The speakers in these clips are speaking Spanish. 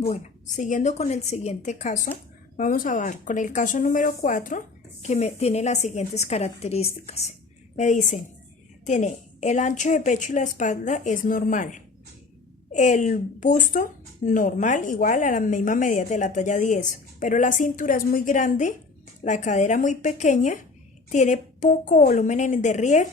Bueno, siguiendo con el siguiente caso, vamos a ver con el caso número 4 que tiene las siguientes características. Me dicen, tiene el ancho de pecho y la espalda es normal. El busto normal, igual a la misma medida de la talla 10, pero la cintura es muy grande, la cadera muy pequeña, tiene poco volumen en el derrier,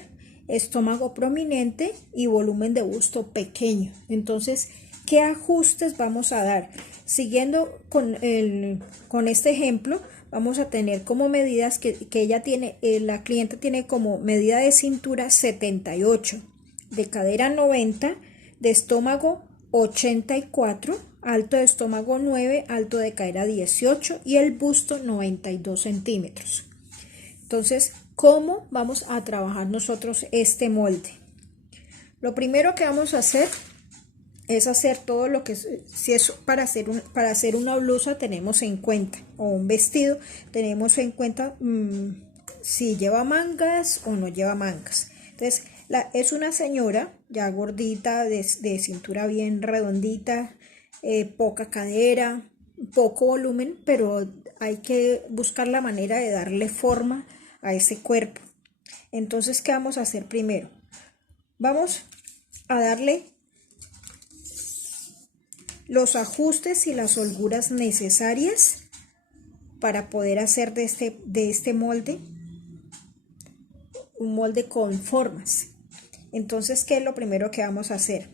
estómago prominente y volumen de busto pequeño. Entonces, ¿qué ajustes vamos a dar? Siguiendo con este ejemplo, vamos a tener como medidas que ella tiene, la cliente tiene como medida de cintura 78, de cadera 90, de estómago 84, alto de estómago 9, alto de cadera 18 y el busto 92 centímetros. Entonces, ¿cómo vamos a trabajar nosotros este molde? Lo primero que vamos a hacer es hacer todo lo que, si es para hacer una blusa tenemos en cuenta, o un vestido tenemos en cuenta si lleva mangas o no lleva mangas. Entonces, es una señora ya gordita, de cintura bien redondita, poca cadera, poco volumen, pero hay que buscar la manera de darle forma a ese cuerpo. Entonces, ¿qué vamos a hacer primero? Vamos a darle los ajustes y las holguras necesarias para poder hacer de este molde un molde con formas. Entonces, ¿qué es lo primero que vamos a hacer?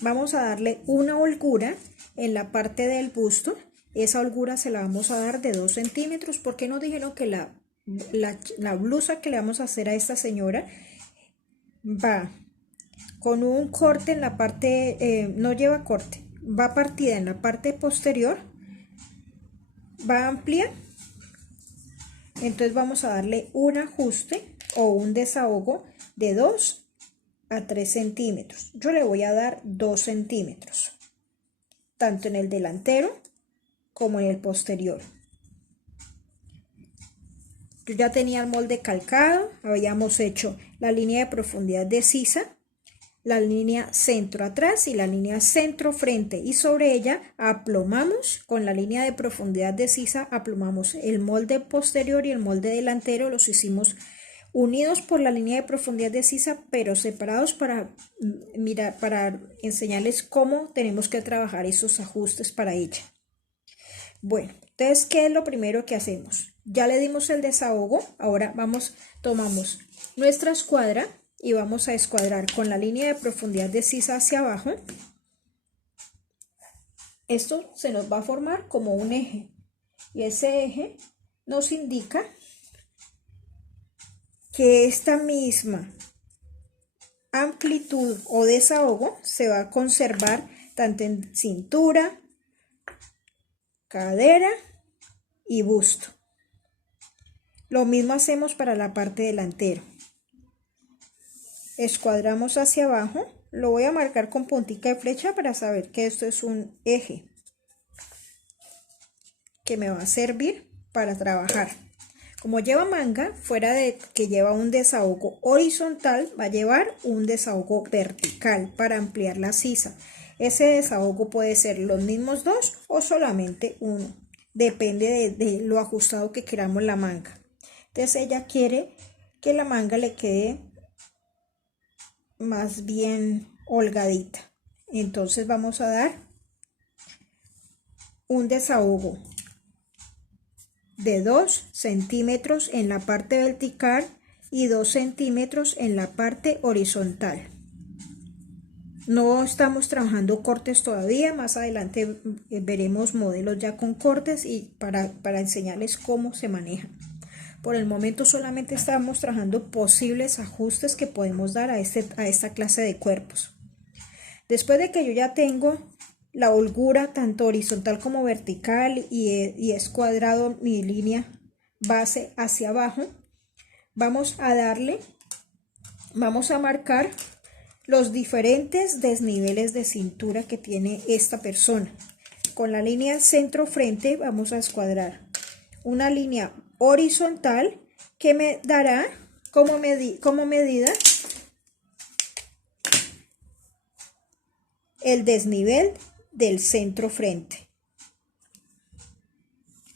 Vamos a darle una holgura en la parte del busto. Esa holgura se la vamos a dar de 2 centímetros porque nos dijeron que la blusa que le vamos a hacer a esta señora va con un corte en la parte, no lleva corte, va partida en la parte posterior, va amplia. Entonces vamos a darle un ajuste o un desahogo de 2 a 3 centímetros. Yo le voy a dar 2 centímetros, tanto en el delantero como en el posterior. Yo ya tenía el molde calcado, habíamos hecho la línea de profundidad de sisa, la línea centro atrás y la línea centro frente, y sobre ella aplomamos con la línea de profundidad de sisa, aplomamos el molde posterior y el molde delantero, los hicimos unidos por la línea de profundidad de sisa, pero separados para enseñarles cómo tenemos que trabajar esos ajustes para ella. Bueno, entonces, ¿qué es lo primero que hacemos? Ya le dimos el desahogo, ahora tomamos nuestra escuadra y vamos a escuadrar con la línea de profundidad de sisa hacia abajo. Esto se nos va a formar como un eje y ese eje nos indica que esta misma amplitud o desahogo se va a conservar tanto en cintura, cadera y busto. Lo mismo hacemos para la parte delantera. Escuadramos hacia abajo, lo voy a marcar con puntica de flecha para saber que esto es un eje que me va a servir para trabajar. Como lleva manga, fuera de que lleva un desahogo horizontal, va a llevar un desahogo vertical para ampliar la sisa. Ese desahogo puede ser los mismos dos o solamente uno, depende de lo ajustado que queramos la manga. Entonces ella quiere que la manga le quede más bien holgadita. Entonces vamos a dar un desahogo de 2 centímetros en la parte vertical y 2 centímetros en la parte horizontal. No estamos trabajando cortes todavía, más adelante veremos modelos ya con cortes y para enseñarles cómo se manejan. Por el momento solamente estamos trabajando posibles ajustes que podemos dar a esta clase de cuerpos. Después de que yo ya tengo la holgura tanto horizontal como vertical y he escuadrado mi línea base hacia abajo, vamos a marcar los diferentes desniveles de cintura que tiene esta persona. Con la línea centro frente vamos a escuadrar una línea horizontal que me dará como medida el desnivel del centro frente.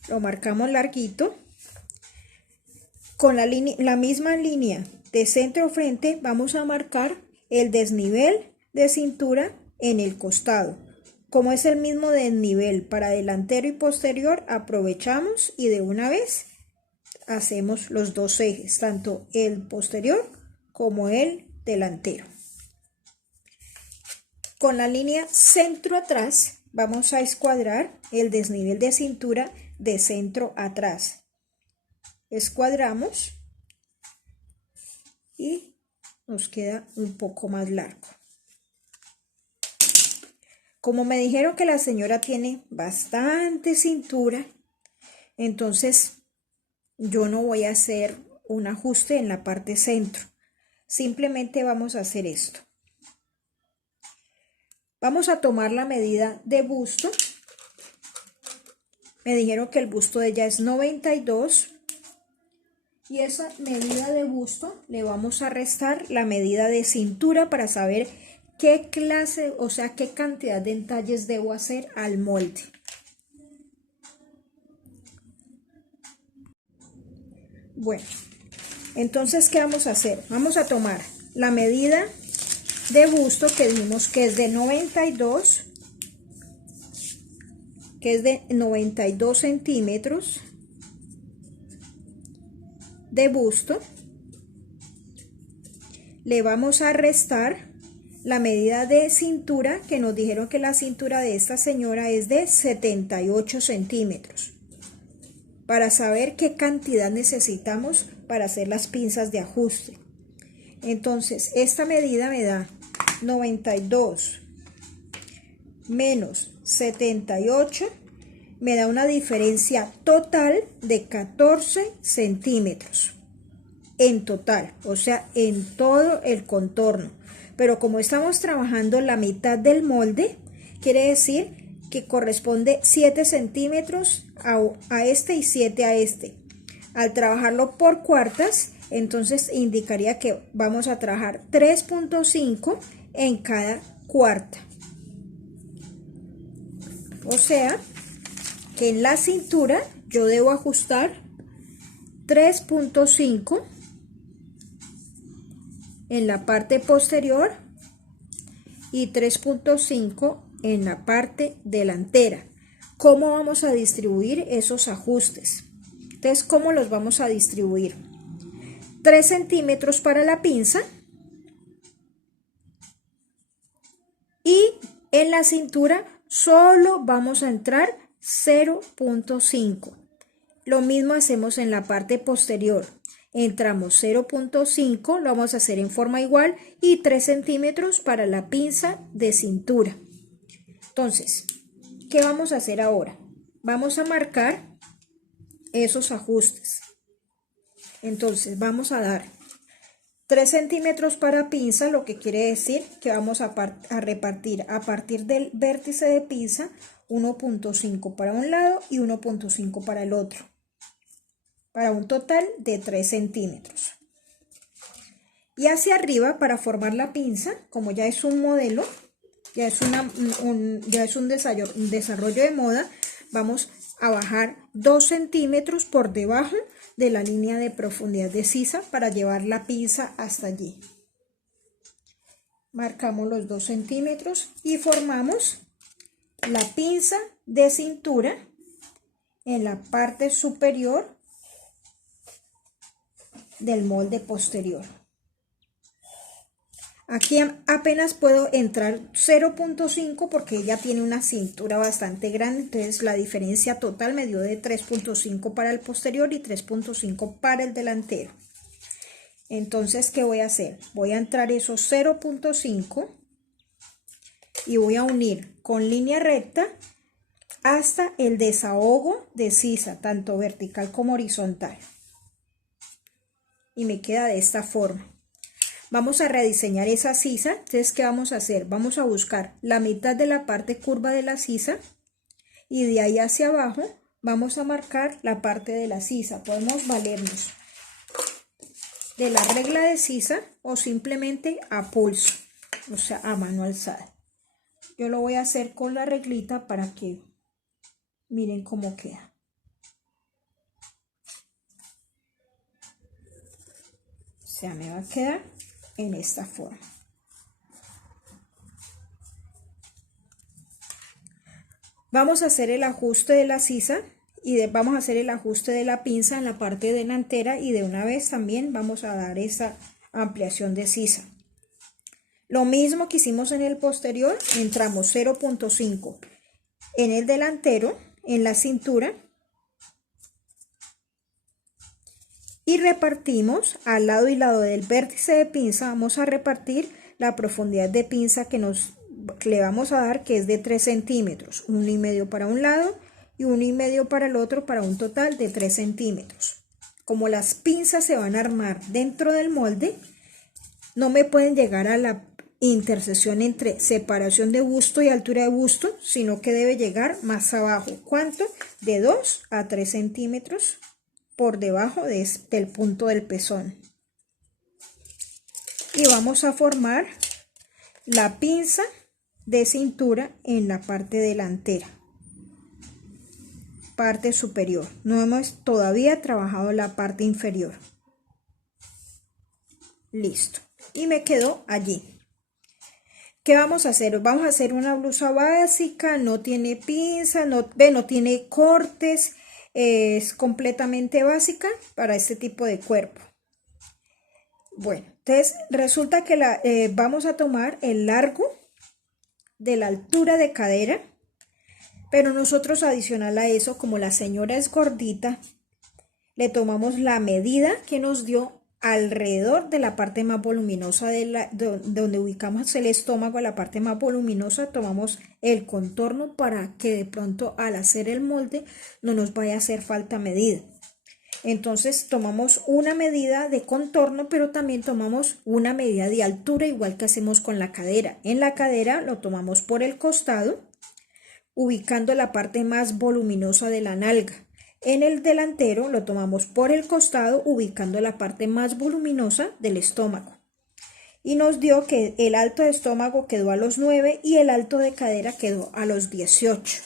lo marcamos larguito. Con la misma línea de centro frente vamos a marcar el desnivel de cintura en el costado. Como es el mismo desnivel para delantero y posterior, aprovechamos y de una vez hacemos los dos ejes, tanto el posterior como el delantero. Con la línea centro atrás vamos a escuadrar el desnivel de cintura de centro atrás. Escuadramos y nos queda un poco más largo. Como me dijeron que la señora tiene bastante cintura, entonces yo no voy a hacer un ajuste en la parte centro. Simplemente vamos a hacer esto. Vamos a tomar la medida de busto. Me dijeron que el busto de ella es 92. Y esa medida de busto le vamos a restar la medida de cintura para saber qué clase, o sea, qué cantidad de entalles debo hacer al molde. Bueno, entonces, ¿qué vamos a hacer? Vamos a tomar la medida de busto que dijimos que es de 92, que es de 92 centímetros de busto. Le vamos a restar la medida de cintura, que nos dijeron que la cintura de esta señora es de 78 centímetros, para saber qué cantidad necesitamos para hacer las pinzas de ajuste. Entonces, esta medida me da 92 menos 78, me da una diferencia total de 14 centímetros. En total, o sea, en todo el contorno. Pero como estamos trabajando la mitad del molde, quiere decir que corresponde 7 centímetros a este y 7 a este. Al trabajarlo por cuartas, entonces indicaría que vamos a trabajar 3.5 en cada cuarta. O sea, que en la cintura yo debo ajustar 3.5 en la parte posterior y 3.5 en la parte delantera. ¿Cómo vamos a distribuir esos ajustes? Entonces, ¿cómo los vamos a distribuir? 3 centímetros para la pinza y en la cintura solo vamos a entrar 0.5. Lo mismo hacemos en la parte posterior. Entramos 0.5, lo vamos a hacer en forma igual, y 3 centímetros para la pinza de cintura. Entonces, ¿qué vamos a hacer ahora? Vamos a marcar esos ajustes. Entonces, vamos a dar 3 centímetros para pinza, lo que quiere decir que vamos a repartir a partir del vértice de pinza 1.5 para un lado y 1.5 para el otro, para un total de 3 centímetros. Y hacia arriba, para formar la pinza, como ya es un modelo, ya es un desarrollo de moda, vamos a bajar 2 centímetros por debajo de la línea de profundidad de sisa para llevar la pinza hasta allí. Marcamos los 2 centímetros y formamos la pinza de cintura en la parte superior del molde posterior. Aquí apenas puedo entrar 0.5 porque ella tiene una cintura bastante grande, entonces la diferencia total me dio de 3.5 para el posterior y 3.5 para el delantero. Entonces, ¿qué voy a hacer? Voy a entrar esos 0.5 y voy a unir con línea recta hasta el desahogo de sisa, tanto vertical como horizontal. Y me queda de esta forma. Vamos a rediseñar esa sisa. Entonces, ¿qué vamos a hacer? Vamos a buscar la mitad de la parte curva de la sisa y de ahí hacia abajo vamos a marcar la parte de la sisa. Podemos valernos de la regla de sisa o simplemente a pulso, o sea, a mano alzada. Yo lo voy a hacer con la reglita para que miren cómo queda. sea, me va a quedar en esta forma. Vamos a hacer el ajuste de la sisa y vamos a hacer el ajuste de la pinza en la parte delantera, y de una vez también vamos a dar esa ampliación de sisa. Lo mismo que hicimos en el posterior, entramos 0.5 en el delantero, en la cintura, y repartimos al lado y lado del vértice de pinza. Vamos a repartir la profundidad de pinza que le vamos a dar, que es de 3 centímetros, 1,5 para un lado y 1,5 para el otro, para un total de 3 centímetros. Como las pinzas se van a armar dentro del molde, no me pueden llegar a la intersección entre separación de busto y altura de busto, sino que debe llegar más abajo. ¿Cuánto? De 2 a 3 centímetros por debajo del punto del pezón. Y vamos a formar la pinza de cintura en la parte delantera, parte superior. No hemos todavía trabajado la parte inferior. Listo. Y me quedó allí. ¿Qué vamos a hacer? Vamos a hacer una blusa básica, no tiene pinza, no tiene cortes, es completamente básica para este tipo de cuerpo. Bueno, entonces resulta que vamos a tomar el largo de la altura de cadera, pero nosotros, adicional a eso, como la señora es gordita, le tomamos la medida que nos dio alrededor de la parte más voluminosa donde ubicamos el estómago, la parte más voluminosa. Tomamos el contorno para que de pronto al hacer el molde no nos vaya a hacer falta medida. Entonces tomamos una medida de contorno, pero también tomamos una medida de altura, igual que hacemos con la cadera. En la cadera lo tomamos por el costado, ubicando la parte más voluminosa de la nalga. En el delantero lo tomamos por el costado, ubicando la parte más voluminosa del estómago. Y nos dio que el alto de estómago quedó a los 9 y el alto de cadera quedó a los 18.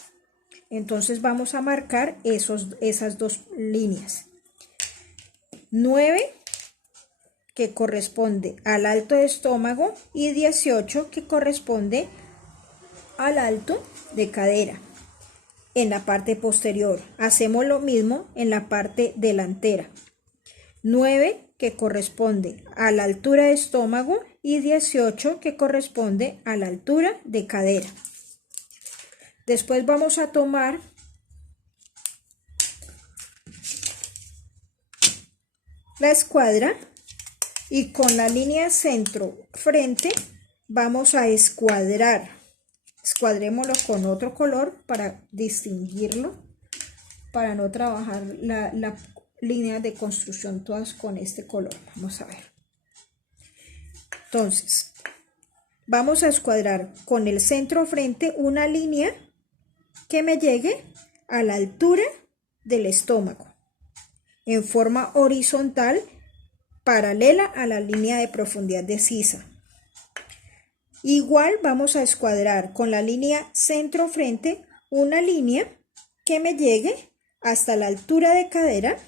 Entonces vamos a marcar esas dos líneas. 9, que corresponde al alto de estómago, y 18, que corresponde al alto de cadera. En la parte posterior hacemos lo mismo en la parte delantera. 9, que corresponde a la altura de estómago, y 18, que corresponde a la altura de cadera. Después vamos a tomar la escuadra y con la línea centro frente vamos a escuadrar. Escuadrémoslo con otro color para distinguirlo, para no trabajar la línea de construcción todas con este color. Vamos a ver. Entonces, vamos a escuadrar con el centro frente una línea que me llegue a la altura del estómago, en forma horizontal, paralela a la línea de profundidad de sisa. Igual vamos a escuadrar con la línea centro frente una línea que me llegue hasta la altura de cadera.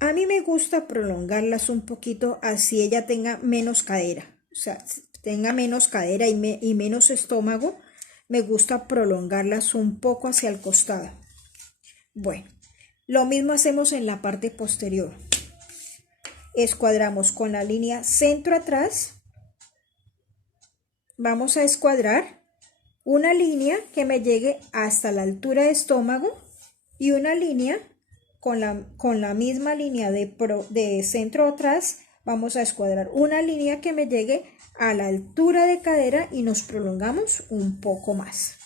A mí me gusta prolongarlas un poquito, así ella tenga menos cadera, o sea, tenga menos cadera y menos estómago. Me gusta prolongarlas un poco hacia el costado. Bueno, lo mismo hacemos en la parte posterior. Escuadramos con la línea centro atrás. Vamos a escuadrar una línea que me llegue hasta la altura de estómago y una línea con la misma línea de centro atrás. Vamos a escuadrar una línea que me llegue a la altura de cadera y nos prolongamos un poco más.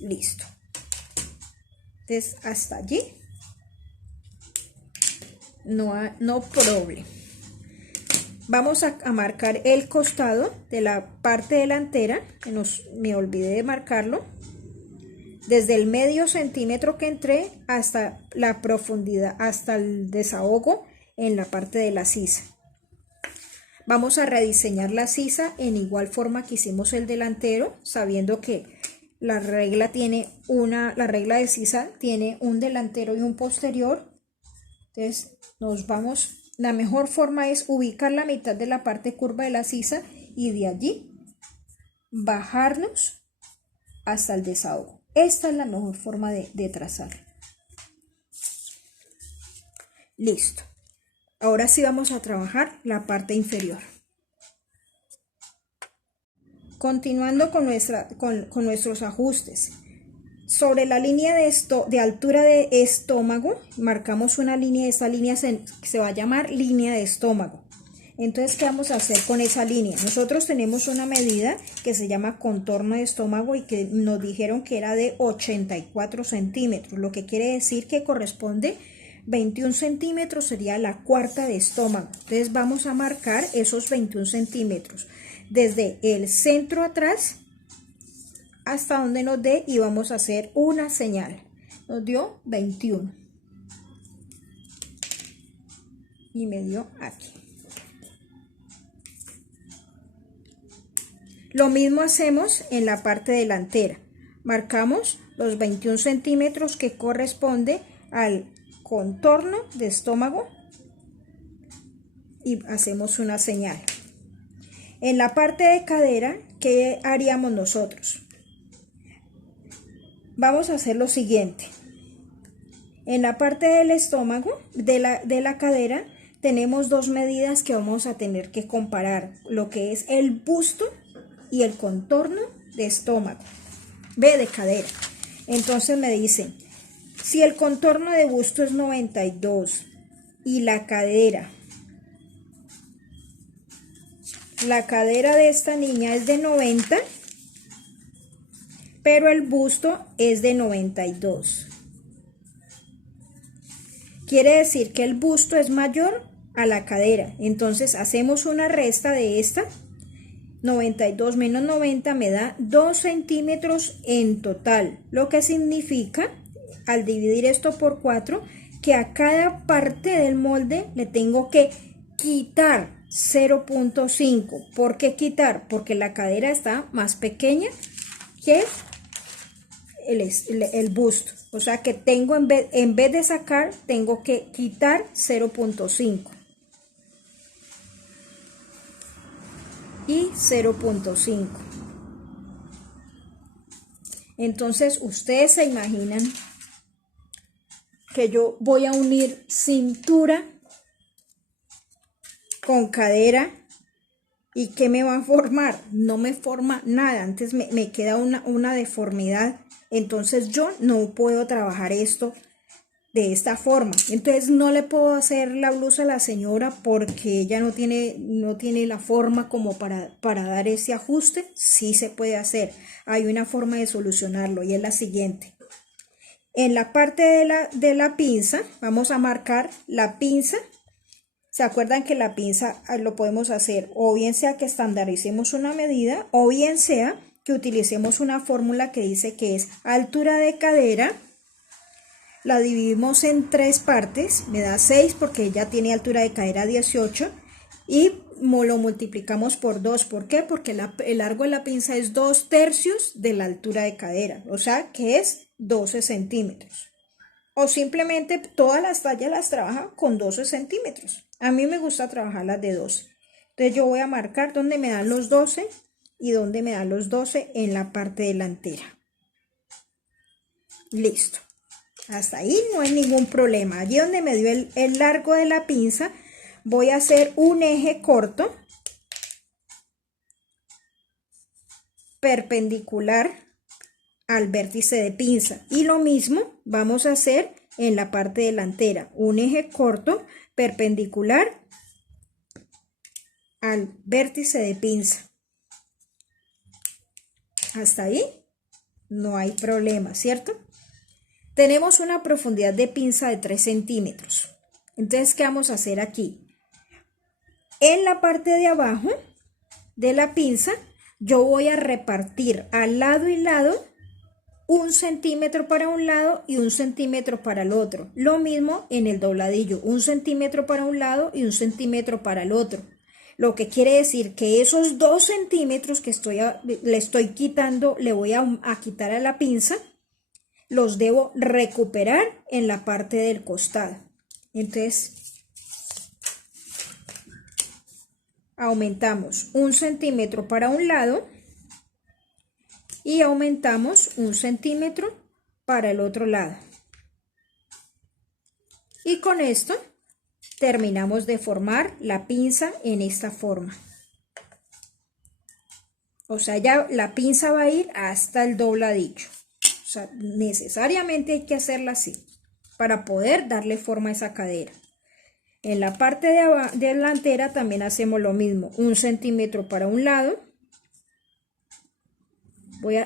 Listo. Entonces hasta allí no problem. Vamos a marcar el costado de la parte delantera, que me olvidé de marcarlo, desde el medio centímetro que entré hasta la profundidad, hasta el desahogo en la parte de la sisa. Vamos a rediseñar la sisa en igual forma que hicimos el delantero, sabiendo que la regla de sisa tiene un delantero y un posterior. Entonces nos vamos, la mejor forma es ubicar la mitad de la parte curva de la sisa y de allí bajarnos hasta el desahogo. Esta es la mejor forma de trazar. Listo. Ahora sí vamos a trabajar la parte inferior. Continuando con nuestros ajustes. Sobre la línea de altura de estómago, marcamos una línea. Esta línea se va a llamar línea de estómago. Entonces, ¿qué vamos a hacer con esa línea? Nosotros tenemos una medida que se llama contorno de estómago y que nos dijeron que era de 84 centímetros, lo que quiere decir que corresponde 21 centímetros, sería la cuarta de estómago. Entonces vamos a marcar esos 21 centímetros desde el centro atrás hasta donde nos dé y vamos a hacer una señal. Nos dio 21 y me dio aquí. Lo mismo hacemos en la parte delantera. Marcamos los 21 centímetros que corresponde al contorno de estómago y hacemos una señal. En la parte de cadera, ¿qué haríamos nosotros? Vamos a hacer lo siguiente. En la parte del estómago, de la cadera, tenemos dos medidas que vamos a tener que comparar, lo que es el busto y el contorno de estómago, de cadera. Entonces me dicen, si el contorno de busto es 92 y la cadera de esta niña es de 90, pero el busto es de 92. Quiere decir que el busto es mayor a la cadera. Entonces hacemos una resta de esta. 92 menos 90 me da 2 centímetros en total, lo que significa, al dividir esto por 4, que a cada parte del molde le tengo que quitar 0.5. ¿Por qué quitar? Porque la cadera está más pequeña que el busto. O sea que tengo, en vez de sacar, tengo que quitar 0.5. Y 0.5. Entonces ustedes se imaginan que yo voy a unir cintura con cadera y ¿qué me va a formar? No me forma nada, antes me queda una deformidad. Entonces yo no puedo trabajar esto de esta forma. Entonces no le puedo hacer la blusa a la señora porque ella no tiene la forma como para dar ese ajuste. Sí se puede hacer. Hay una forma de solucionarlo y es la siguiente. En la parte de la pinza vamos a marcar la pinza. ¿Se acuerdan que la pinza lo podemos hacer o bien sea que estandaricemos una medida o bien sea que utilicemos una fórmula que dice que es altura de cadera? La dividimos en 3 partes, me da 6 porque ella tiene altura de cadera 18 y lo multiplicamos por 2. ¿Por qué? Porque el largo de la pinza es 2/3 de la altura de cadera, o sea que es 12 centímetros. O simplemente todas las tallas las trabaja con 12 centímetros. A mí me gusta trabajarlas de 12. Entonces yo voy a marcar donde me dan los 12 y donde me dan los 12 en la parte delantera. Listo. Hasta ahí no hay ningún problema. Allí donde me dio el largo de la pinza, voy a hacer un eje corto perpendicular al vértice de pinza. Y lo mismo vamos a hacer en la parte delantera. Un eje corto perpendicular al vértice de pinza. Hasta ahí no hay problema, ¿cierto? Tenemos una profundidad de pinza de 3 centímetros. Entonces, ¿qué vamos a hacer aquí? En la parte de abajo de la pinza, yo voy a repartir al lado y lado 1 centímetro para un lado y 1 centímetro para el otro. Lo mismo en el dobladillo, 1 centímetro para un lado y 1 centímetro para el otro. Lo que quiere decir que esos 2 centímetros que le estoy quitando, le voy a quitar a la pinza, los debo recuperar en la parte del costado. Entonces aumentamos 1 centímetro para un lado y aumentamos 1 centímetro para el otro lado. Y con esto terminamos de formar la pinza en esta forma. O sea, ya la pinza va a ir hasta el dobladillo. O sea, necesariamente hay que hacerla así para poder darle forma a esa cadera. En la parte delantera también hacemos lo mismo. 1 centímetro para un lado.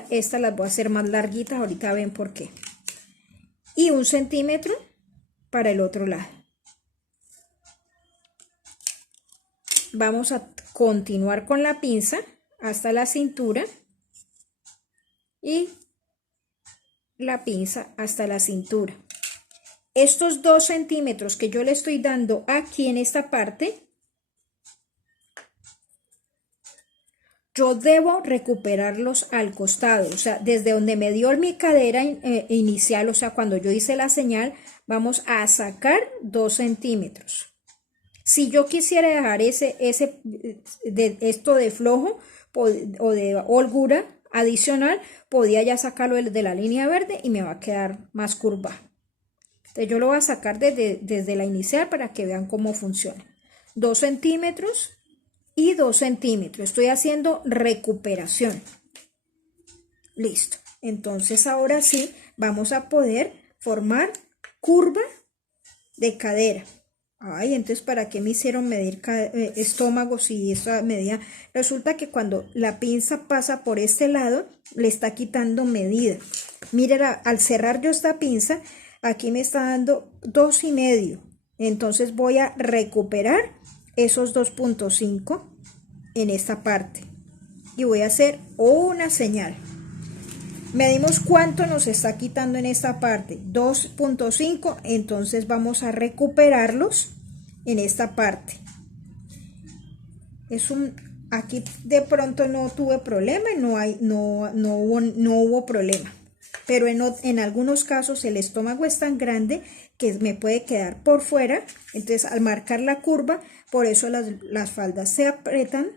Estas las voy a hacer más larguitas, ahorita ven por qué. Y 1 centímetro para el otro lado. Vamos a continuar con la pinza hasta la cintura y la pinza hasta la cintura. Estos 2 centímetros que yo le estoy dando aquí en esta parte, yo debo recuperarlos al costado, o sea, desde donde me dio mi cadera inicial, o sea, cuando yo hice la señal, vamos a sacar 2 centímetros. Si yo quisiera dejar esto de flojo o de holgura adicional, podía ya sacarlo de la línea verde y me va a quedar más curva. Entonces yo lo voy a sacar desde la inicial para que vean cómo funciona. 2 centímetros y 2 centímetros. Estoy haciendo recuperación. Listo. Entonces ahora sí vamos a poder formar curva de cadera. Ay, entonces ¿para qué me hicieron medir estómago si esa medida? Resulta que cuando la pinza pasa por este lado, le está quitando medida. Miren, al cerrar yo esta pinza, aquí me está dando 2,5. Entonces voy a recuperar esos 2,5 en esta parte. Y voy a hacer una señal. Medimos cuánto nos está quitando en esta parte, 2,5, entonces vamos a recuperarlos en esta parte. Aquí de pronto no tuve problema, no hubo problema, pero en algunos casos el estómago es tan grande que me puede quedar por fuera, entonces al marcar la curva, por eso las faldas se apretan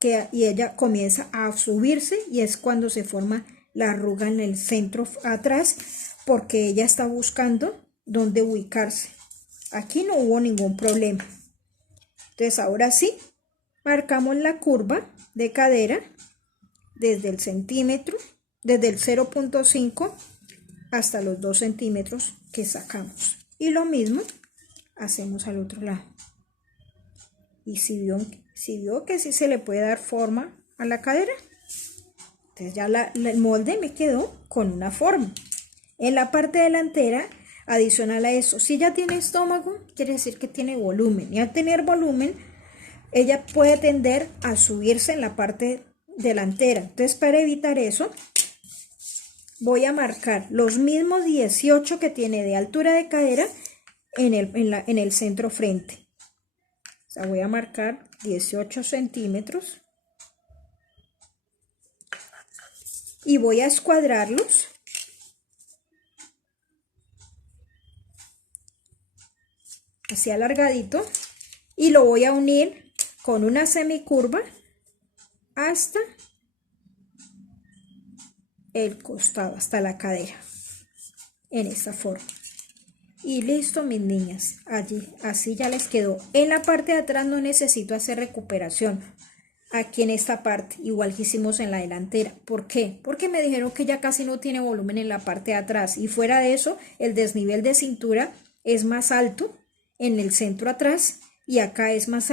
y ella comienza a subirse y es cuando se forma la arruga en el centro atrás porque ella está buscando dónde ubicarse. Aquí no hubo ningún problema. Entonces ahora sí, marcamos la curva de cadera desde el centímetro, desde el 0,5 hasta los 2 centímetros que sacamos. Y lo mismo hacemos al otro lado. Y si vio que sí se le puede dar forma a la cadera, entonces ya el molde me quedó con una forma. En la parte delantera, adicional a eso, si ya tiene estómago, quiere decir que tiene volumen. Y al tener volumen, ella puede tender a subirse en la parte delantera. Entonces, para evitar eso, voy a marcar los mismos 18 que tiene de altura de cadera en el centro frente. O sea, voy a marcar 18 centímetros. Y voy a escuadrarlos así alargadito y lo voy a unir con una semicurva hasta el costado, hasta la cadera, en esta forma. Y listo, mis niñas, así ya les quedó. En la parte de atrás no necesito hacer recuperación. Aquí en esta parte, igual que hicimos en la delantera. ¿Por qué? Porque me dijeron que ya casi no tiene volumen en la parte de atrás. Y fuera de eso, el desnivel de cintura es más alto en el centro atrás y acá es más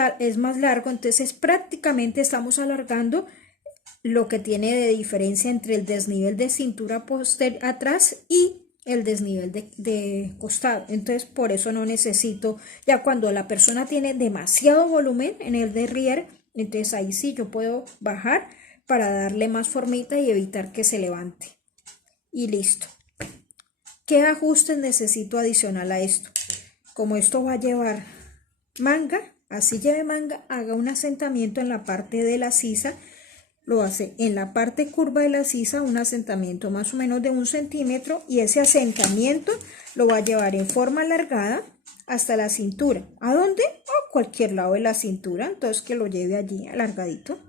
largo. Entonces prácticamente estamos alargando lo que tiene de diferencia entre el desnivel de cintura atrás y el desnivel de costado. Entonces por eso no necesito, ya cuando la persona tiene demasiado volumen en el derrière, entonces ahí sí yo puedo bajar para darle más formita y evitar que se levante. Y listo. ¿Qué ajustes necesito adicional a esto? Como esto va a llevar manga, así lleve manga, haga un asentamiento en la parte de la sisa. Lo hace en la parte curva de la sisa, un asentamiento más o menos de 1 centímetro, y ese asentamiento lo va a llevar en forma alargada hasta la cintura. ¿A dónde? A cualquier lado de la cintura, entonces que lo lleve allí alargadito.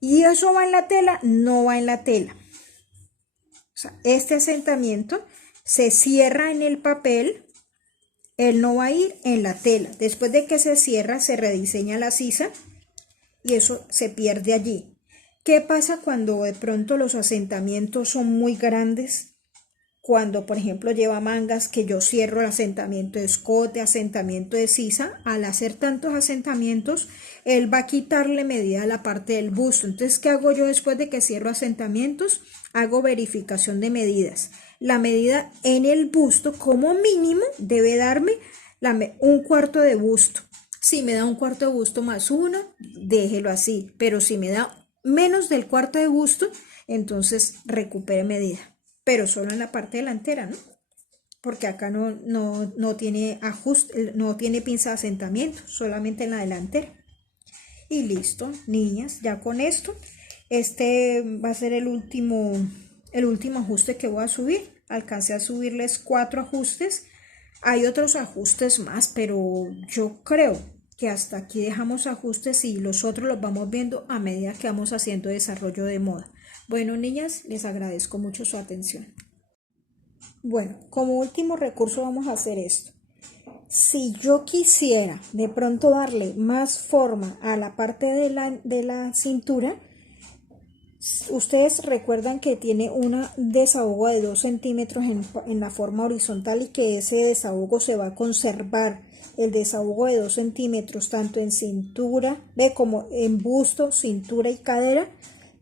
¿Y eso va en la tela? No va en la tela. O sea, este asentamiento se cierra en el papel, él no va a ir en la tela. Después de que se cierra, se rediseña la sisa y eso se pierde allí. ¿Qué pasa cuando de pronto los asentamientos son muy grandes? Cuando, por ejemplo, lleva mangas, que yo cierro el asentamiento de escote, asentamiento de sisa, al hacer tantos asentamientos, él va a quitarle medida a la parte del busto. Entonces, ¿qué hago yo después de que cierro asentamientos? Hago verificación de medidas. La medida en el busto, como mínimo, debe darme un cuarto de busto. Si me da un cuarto de busto más uno, déjelo así. Pero si me da menos del cuarto de busto, entonces recupere medida. Pero solo en la parte delantera, ¿no? Porque acá no tiene ajuste, no tiene pinza de asentamiento, solamente en la delantera. Y listo, niñas, ya con esto, este va a ser el último ajuste que voy a subir. Alcancé a subirles 4 ajustes. Hay otros ajustes más, pero yo creo que hasta aquí dejamos ajustes y los otros los vamos viendo a medida que vamos haciendo desarrollo de moda. Bueno, niñas, les agradezco mucho su atención. Bueno, como último recurso vamos a hacer esto. Si yo quisiera de pronto darle más forma a la parte de la cintura, ustedes recuerdan que tiene un desahogo de 2 centímetros en la forma horizontal y que ese desahogo se va a conservar. El desahogo de 2 centímetros tanto en cintura, como en busto, cintura y cadera,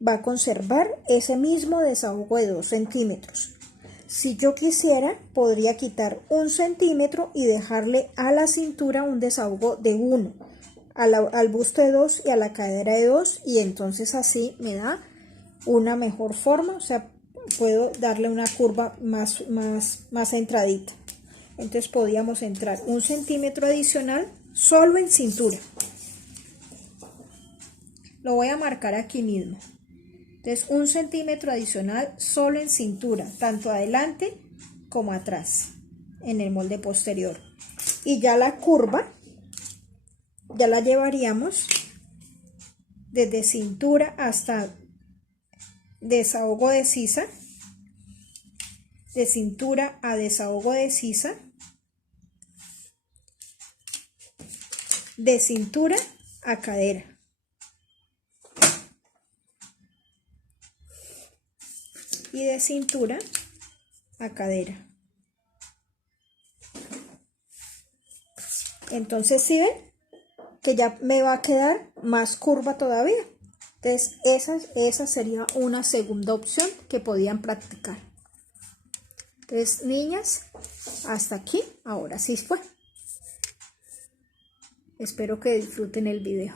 va a conservar ese mismo desahogo de 2 centímetros. Si yo quisiera, podría quitar 1 centímetro y dejarle a la cintura un desahogo de 1, al busto de 2 y a la cadera de 2, y entonces así me da una mejor forma, o sea, puedo darle una curva más centradita. Entonces podríamos entrar 1 centímetro adicional solo en cintura. Lo voy a marcar aquí mismo. Entonces 1 centímetro adicional solo en cintura, tanto adelante como atrás, en el molde posterior. Y ya la curva, ya la llevaríamos desde cintura hasta desahogo de sisa, de cintura a desahogo de sisa, de cintura a cadera. Y de cintura a cadera. Entonces, ¿sí ven? Que ya me va a quedar más curva todavía. Entonces, esa sería una segunda opción que podían practicar. Entonces, niñas, hasta aquí, ahora sí fue. Espero que disfruten el video.